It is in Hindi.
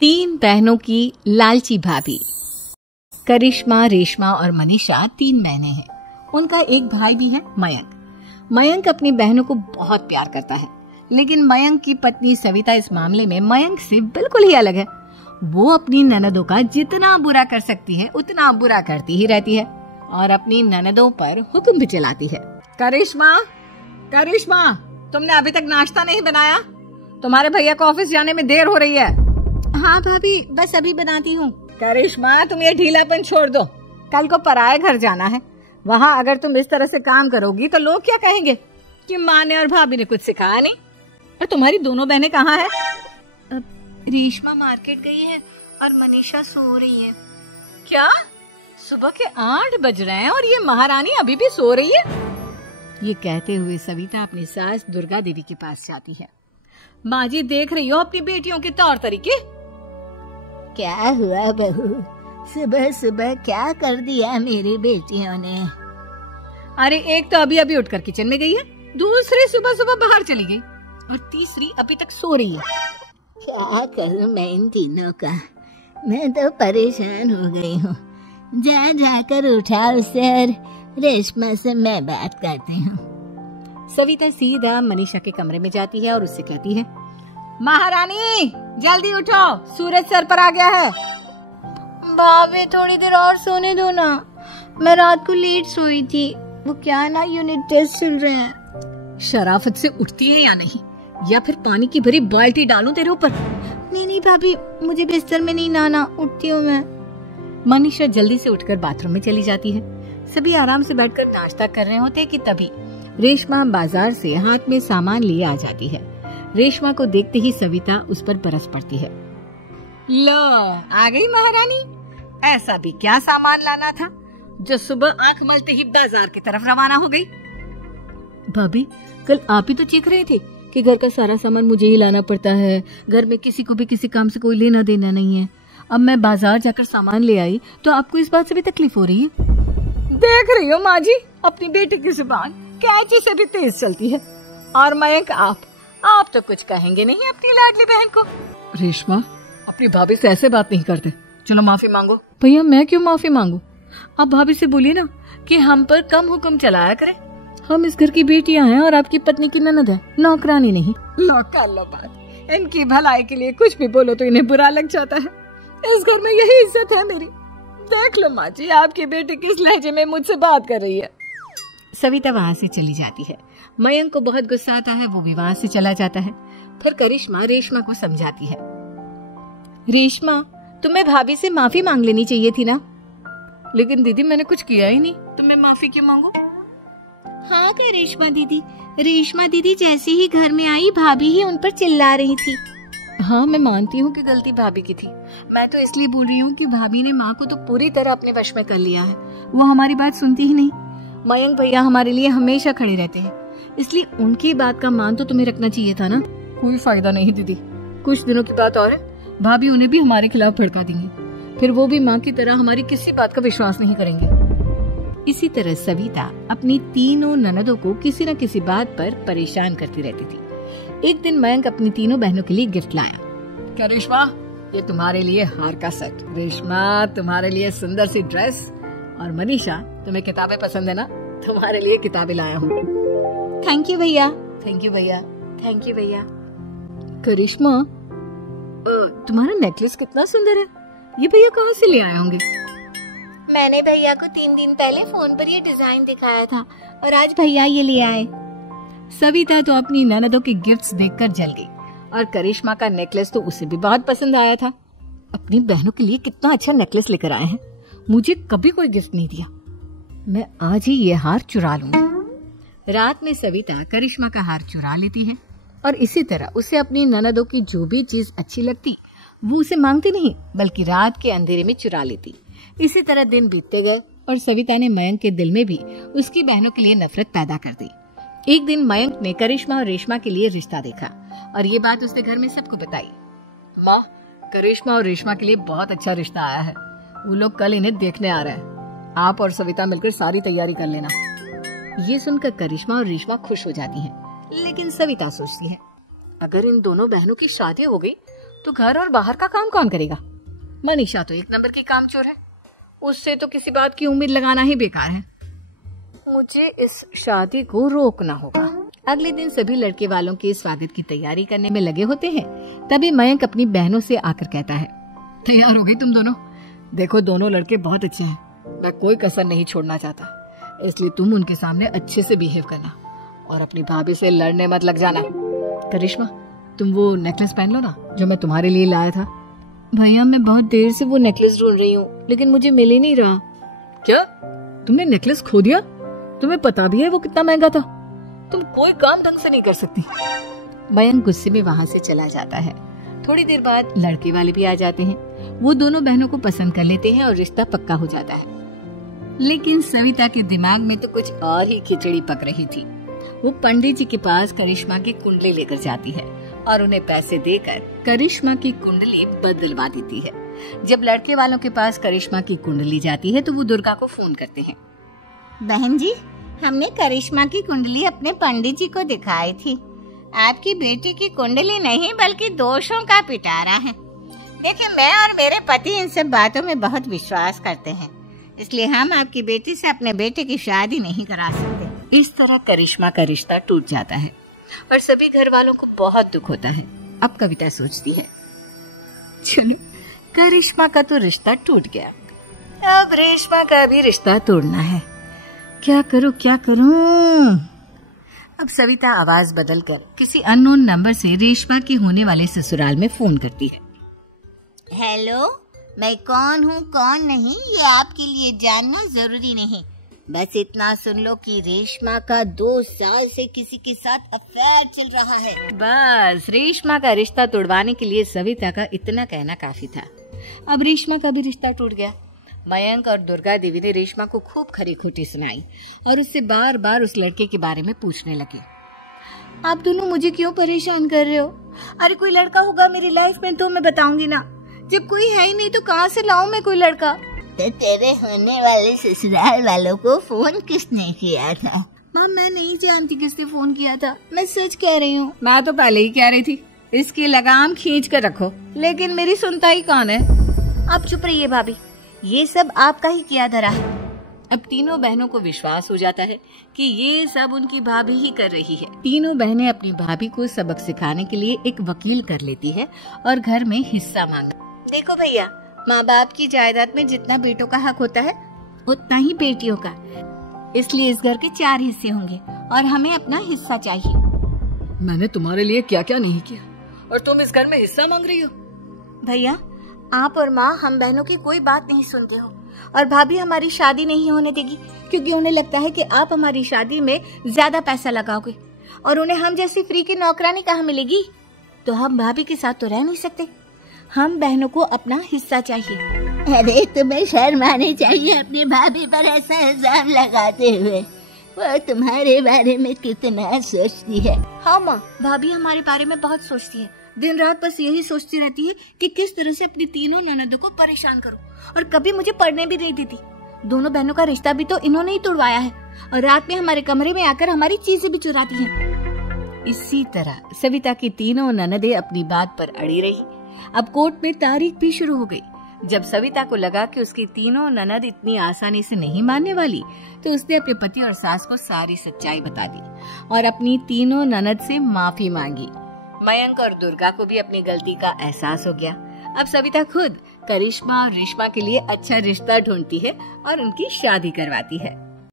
तीन बहनों की लालची भाभी। करिश्मा, रेशमा और मनीषा तीन बहनें हैं। उनका एक भाई भी है, मयंक। मयंक अपनी बहनों को बहुत प्यार करता है, लेकिन मयंक की पत्नी सविता इस मामले में मयंक से बिल्कुल ही अलग है। वो अपनी ननदों का जितना बुरा कर सकती है उतना बुरा करती ही रहती है और अपनी ननदों पर हुक्म भी चलाती है। करिश्मा, करिश्मा, तुमने अभी तक नाश्ता नहीं बनाया? तुम्हारे भैया को ऑफिस जाने में देर हो रही है। हाँ भाभी, बस अभी बनाती हूँ। करिश्मा, तुम ये ढीलापन छोड़ दो। कल को पराये घर जाना है। वहाँ अगर तुम इस तरह से काम करोगी तो लोग क्या कहेंगे कि माँ ने और भाभी ने कुछ सिखाया नहीं। और तुम्हारी दोनों बहनें कहाँ हैं? रेशमा मार्केट गई है और मनीषा सो रही है। क्या? सुबह के 8 बज रहे हैं और ये महारानी अभी भी सो रही है? ये कहते हुए सविता अपनी सास दुर्गा देवी के पास जाती है। माँ जी, देख रही हो अपनी बेटियों के तौर तरीके? क्या हुआ बहू, सुबह सुबह क्या कर दिया मेरी बेटियों ने? अरे एक तो अभी अभी उठकर किचन में गई है, दूसरी सुबह सुबह बाहर चली गई और तीसरी अभी तक सो रही है। क्या करूं मैं इन तीनों का, मैं तो परेशान हो गई हूँ। जा जाकर उठा उसे, रेशमा से मैं बात करती हूँ। सविता सीधा मनीषा के कमरे में जाती है और उससे कहती है, महारानी जल्दी उठो, सूरज सर पर आ गया है। भाभी थोड़ी देर और सोने दो ना, मैं रात को लेट सोई थी। वो क्या है ना, यूनिट टेस्ट चल रहे हैं। शराफत से उठती है या नहीं, या फिर पानी की भरी बाल्टी डालूं तेरे ऊपर? नहीं भाभी, मुझे बिस्तर में नहीं नहाना, उठती हूँ मैं। मनीषा जल्दी से उठकर बाथरूम में चली जाती है। सभी आराम से बैठकर नाश्ता कर रहे होते कि तभी रेशमा बाजार से हाथ में सामान लिए आ जाती है। रेशमा को देखते ही सविता उस पर बरस पड़ती है। लो, आ गई महारानी। ऐसा भी क्या सामान लाना था जो सुबह आंख मलते ही बाजार की तरफ रवाना हो गई? भाभी, कल आप ही तो चीख रहे थे कि घर का सारा सामान मुझे ही लाना पड़ता है, घर में किसी को भी किसी काम से कोई लेना देना नहीं है। अब मैं बाजार जाकर सामान ले आई तो आपको इस बात से भी तकलीफ हो रही है? देख रही हो माँ जी, अपनी बेटी की जुबान कैंची से भी तेज चलती है। और मयंक, आप तो कुछ कहेंगे नहीं अपनी लाडली बहन को। रेशमा, अपनी भाभी से ऐसे बात नहीं करते। चलो माफी मांगो। भैया, मैं क्यों माफी मांगू? आप भाभी से बोलिए ना कि हम पर कम हुक्म चलाया करें। हम इस घर की बेटियां हैं और आपकी पत्नी की ननद है, नौकरानी नहीं। लो कर लो बात। इनकी भलाई के लिए कुछ भी बोलो तो इन्हें बुरा लग जाता है। इस घर में यही इज्जत है मेरी। देख लो माँ जी, आपकी बेटी किस लहजे में मुझसे बात कर रही है। सविता वहाँ से चली जाती है। मयंक को बहुत गुस्सा आता है, वो भी वहाँ से चला जाता है। फिर करिश्मा रेशमा को समझाती है, रेशमा, तुम्हें भाभी से माफी मांग लेनी चाहिए थी ना। लेकिन दीदी, मैंने कुछ किया ही नहीं, तो मैं माफी क्यों मांगू? हाँ करिश्मा दीदी, रेशमा दीदी जैसे ही घर में आई भाभी ही उन पर चिल्ला रही थी। हाँ, मैं मानती हूँ कि गलती भाभी की थी। मैं तो इसलिए बोल रही हूँ कि भाभी ने माँ को तो पूरी तरह अपने वश में कर लिया है। वो हमारी बात सुनती ही नहीं। मयंक भैया हमारे लिए हमेशा खड़े रहते हैं, इसलिए उनकी बात का मान तो तुम्हें रखना चाहिए था ना। कोई फायदा नहीं दीदी, कुछ दिनों की बात और है, भाभी उन्हें भी हमारे खिलाफ भड़का देंगी। फिर वो भी माँ की तरह हमारी किसी बात का विश्वास नहीं करेंगे। इसी तरह सविता अपनी तीनों ननदों को किसी न किसी बात पर परेशान करती रहती थी। एक दिन मयंक अपनी तीनों बहनों के लिए गिफ्ट लाया। क्या रेशमा, ये तुम्हारे लिए हार का सेट। रेशमा, तुम्हारे लिए सुंदर सी ड्रेस। और मनीषा, तुम्हें किताबें पसंद है ना, तुम्हारे लिए किताबें लाया हूँ। थैंक यू भैया। थैंक यू भैया। थैंक यू भैया। करिश्मा, तुम्हारा नेकलेस कितना सुंदर है, ये भैया कहाँ से ले आए होंगे? मैंने भैया को 3 दिन पहले फोन पर ये डिजाइन दिखाया था और आज भैया ये ले आए। सविता तो अपनी ननदों के गिफ्ट्स देखकर जल गई और करिश्मा का नेकलेस तो उसे भी बहुत पसंद आया था। अपनी बहनों के लिए कितना अच्छा नेकलेस लेकर आए हैं, मुझे कभी कोई गिफ्ट नहीं दिया। मैं आज ही ये हार चुरा लूंगी। रात में सविता करिश्मा का हार चुरा लेती है और इसी तरह उसे अपनी ननदों की जो भी चीज अच्छी लगती वो उसे मांगती नहीं, बल्कि रात के अंधेरे में चुरा लेती। इसी तरह दिन बीतते गए और सविता ने मयंक के दिल में भी उसकी बहनों के लिए नफरत पैदा कर दी। एक दिन मयंक ने करिश्मा और रेशमा के लिए रिश्ता देखा और ये बात उसने घर में सबको बताई। माँ, करिश्मा और रेशमा के लिए बहुत अच्छा रिश्ता आया है, वो लोग कल इन्हें देखने आ रहे हैं। आप और सविता मिलकर सारी तैयारी कर लेना। ये सुनकर करिश्मा और रेशमा खुश हो जाती हैं, लेकिन सविता सोचती है, अगर इन दोनों बहनों की शादी हो गई तो घर और बाहर का काम कौन करेगा? मनीषा तो एक नंबर की कामचोर है, उससे तो किसी बात की उम्मीद लगाना ही बेकार है। मुझे इस शादी को रोकना होगा। अगले दिन सभी लड़के वालों के स्वागत की तैयारी करने में लगे होते हैं। तभी मयंक अपनी बहनों से आकर कहता है, तैयार हो गई तुम दोनों? देखो दोनों लड़के बहुत अच्छे हैं, मैं कोई कसर नहीं छोड़ना चाहता, इसलिए तुम उनके सामने अच्छे से बिहेव करना और अपनी भाभी से लड़ने मत लग जाना। करिश्मा, तुम वो नेकलेस पहन लो ना जो मैं तुम्हारे लिए लाया था। भैया मैं बहुत देर से वो नेकलेस ढूंढ रही हूँ, लेकिन मुझे मिल ही नहीं रहा। क्या तुमने नेकलेस खो दिया? तुम्हें पता भी है वो कितना महंगा था? तुम कोई काम ढंग से नहीं कर सकती। मयंक गुस्से में वहाँ से चला जाता है। थोड़ी देर बाद लड़के वाले भी आ जाते हैं। वो दोनों बहनों को पसंद कर लेते हैं और रिश्ता पक्का हो जाता है। लेकिन सविता के दिमाग में तो कुछ और ही खिचड़ी पक रही थी। वो पंडित जी के पास करिश्मा की कुंडली लेकर जाती है और उन्हें पैसे देकर करिश्मा की कुंडली बदलवा देती है। जब लड़के वालों के पास करिश्मा की कुंडली जाती है तो वो दुर्गा को फोन करते हैं। बहन जी, हमने करिश्मा की कुंडली अपने पंडित जी को दिखाई थी। आपकी बेटी की कुंडली नहीं बल्कि दोषों का पिटारा है। देखिए, मैं और मेरे पति इन सब बातों में बहुत विश्वास करते हैं, इसलिए हम आपकी बेटी से अपने बेटे की शादी नहीं करा सकते। इस तरह करिश्मा का रिश्ता टूट जाता है और सभी घर वालों को बहुत दुख होता है। अब कविता सोचती है, चलो करिश्मा का तो रिश्ता टूट गया, अब रेशमा का भी रिश्ता तोड़ना है। क्या करूं क्या करूं? अब सविता आवाज बदलकर किसी अननोन नंबर से रेशमा के होने वाले ससुराल में फोन करती है। हेलो, मैं कौन हूँ कौन नहीं ये आपके लिए जानना जरूरी नहीं, बस इतना सुन लो कि रेशमा का 2 साल से किसी के साथ अफेयर चल रहा है। बस रेशमा का रिश्ता तोड़वाने के लिए सविता का इतना कहना काफी था। अब रेशमा का भी रिश्ता टूट गया। मयंक और दुर्गा देवी ने रेशमा को खूब खरी खोटी सुनाई और उससे बार बार उस लड़के के बारे में पूछने लगे। आप दोनों मुझे क्यों परेशान कर रहे हो? अरे कोई लड़का होगा मेरी लाइफ में तो मैं बताऊंगी ना, जब कोई है ही नहीं तो कहाँ से लाऊं मैं कोई लड़का? तो तेरे होने वाले ससुराल वालों को फोन किसने किया था? मैं नहीं जानती किसने फोन किया था, मैं सच कह रही हूँ। मैं तो पहले ही कह रही थी इसकी लगाम खींच कर रखो, लेकिन मेरी सुनता ही कौन है। आप चुप रहिए भाभी, ये सब आपका ही किया धरा है। अब तीनों बहनों को विश्वास हो जाता है कि ये सब उनकी भाभी ही कर रही है। तीनों बहनें अपनी भाभी को सबक सिखाने के लिए एक वकील कर लेती है और घर में हिस्सा मांगा। देखो भैया, माँ बाप की जायदाद में जितना बेटों का हक होता है उतना ही बेटियों का, इसलिए इस घर के 4 हिस्से होंगे और हमें अपना हिस्सा चाहिए। मैंने तुम्हारे लिए क्या क्या नहीं किया और तुम इस घर में हिस्सा मांग रही हो? भैया, आप और माँ हम बहनों की कोई बात नहीं सुनते हो और भाभी हमारी शादी नहीं होने देगी क्योंकि उन्हें लगता है कि आप हमारी शादी में ज्यादा पैसा लगाओगे और उन्हें हम जैसी फ्री की नौकरानी कहाँ मिलेगी। तो हम भाभी के साथ तो रह नहीं सकते, हम बहनों को अपना हिस्सा चाहिए। अरे तुम्हें शर्म आनी चाहिए अपनी भाभी पर ऐसा इल्जाम लगाते हुए। वो तुम्हारे बारे में कितना सोचती है। हाँ माँ, भाभी हमारे बारे में बहुत सोचती है, दिन रात बस यही सोचती रहती है कि किस तरह से अपनी तीनों ननदों को परेशान करूं और कभी मुझे पढ़ने भी नहीं देती। दोनों बहनों का रिश्ता भी तो इन्होंने ही तोड़वाया है और रात में हमारे कमरे में आकर हमारी चीजें भी चुराती हैं। इसी तरह सविता की तीनों ननदें अपनी बात पर अड़ी रही। अब कोर्ट में तारीख भी शुरू हो गई। जब सविता को लगा कि उसकी तीनों ननद इतनी आसानी से नहीं मानने वाली, तो उसने अपने पति और सास को सारी सच्चाई बता दी और अपनी तीनों ननद से माफी मांगी। मयंक और दुर्गा को भी अपनी गलती का एहसास हो गया। अब सविता खुद करिश्मा और रेशमा के लिए अच्छा रिश्ता ढूंढती है और उनकी शादी करवाती है।